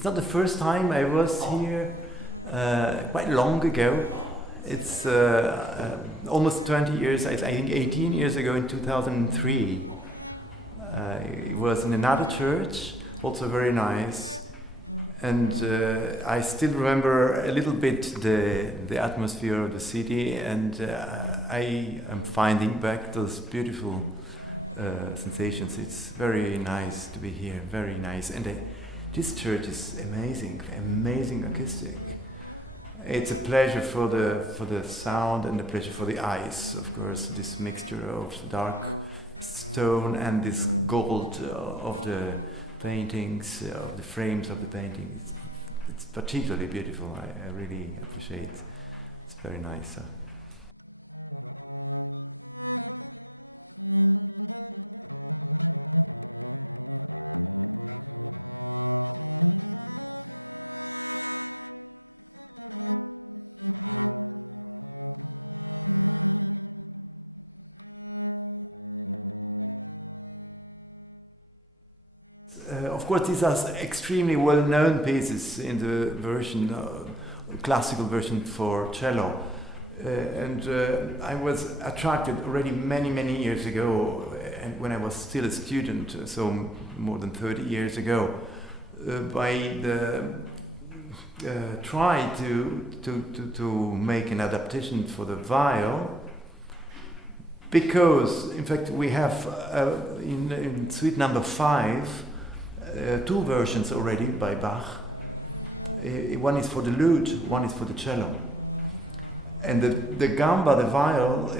It's not the first time I was here, quite long ago. It's almost 20 years, I think 18 years ago in 2003. It was in another church, also very nice. And I still remember a little bit the atmosphere of the city, and I am finding back those beautiful sensations. It's very nice to be here, very nice. And this church is amazing, amazing acoustic. It's a pleasure for the sound and a pleasure for the eyes, of course, this mixture of dark stone and this gold of the paintings, of the frames of the paintings. It's particularly beautiful. I really appreciate it. It's very nice. Of course, these are extremely well-known pieces in the version, classical version for cello. And I was attracted already many, many years ago, and when I was still a student, so more than 30 years ago, by the try to make an adaptation for the viol, because in fact we have in suite number 5 two versions already by Bach. One is for the lute, one is for the cello. And the gamba, the viol,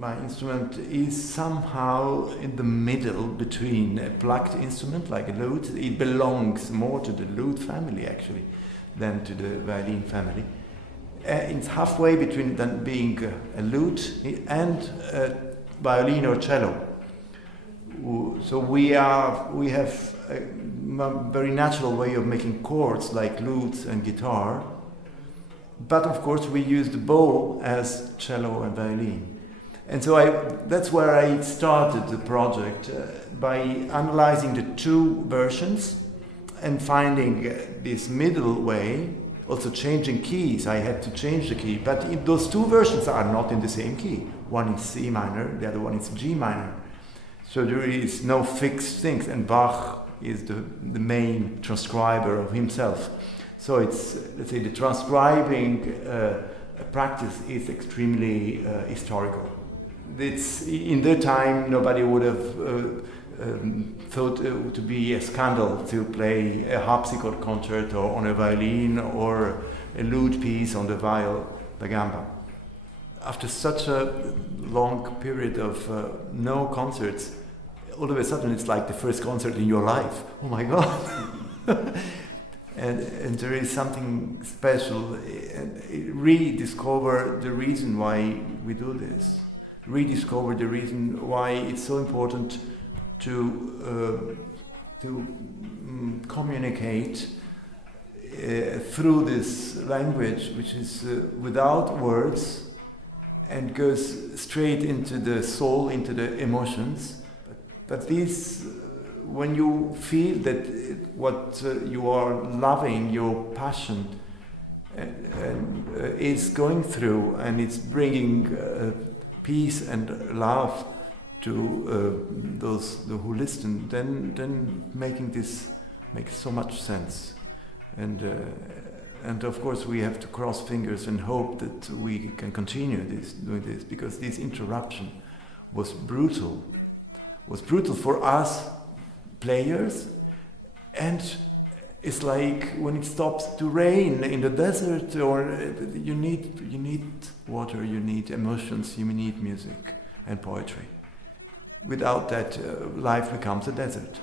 my instrument, is somehow in the middle between a plucked instrument like a lute. It belongs more to the lute family actually than to the violin family. It's halfway between then being a lute and a violin or cello. So we have a very natural way of making chords like lutes and guitar, but of course we use the bow as cello and violin. And so that's where I started the project, by analyzing the two versions and finding this middle way, also changing keys. I had to change the key, but those two versions are not in the same key. One is C minor, the other one is G minor. So there is no fixed things, and Bach is the main transcriber of himself. So it's, let's say, the transcribing practice is extremely historical. It's, in the time, nobody would have thought to be a scandal to play a harpsichord concerto on a violin or a lute piece on the viol, the gamba. After such a long period of no concerts, all of a sudden it's like the first concert in your life. Oh my God! and there is something special. And rediscover the reason why we do this. Rediscover the reason why it's so important to communicate through this language, which is without words, and goes straight into the soul, into the emotions. But this, when you feel that what you are loving, your passion, is going through, and it's bringing peace and love to those who listen, then making this makes so much sense. And of course we have to cross fingers and hope that we can continue doing this, because this interruption was brutal. Was brutal for us players, and it's like when it stops to rain in the desert, or you need water, you need emotions, you need music and poetry. Without that, life becomes a desert.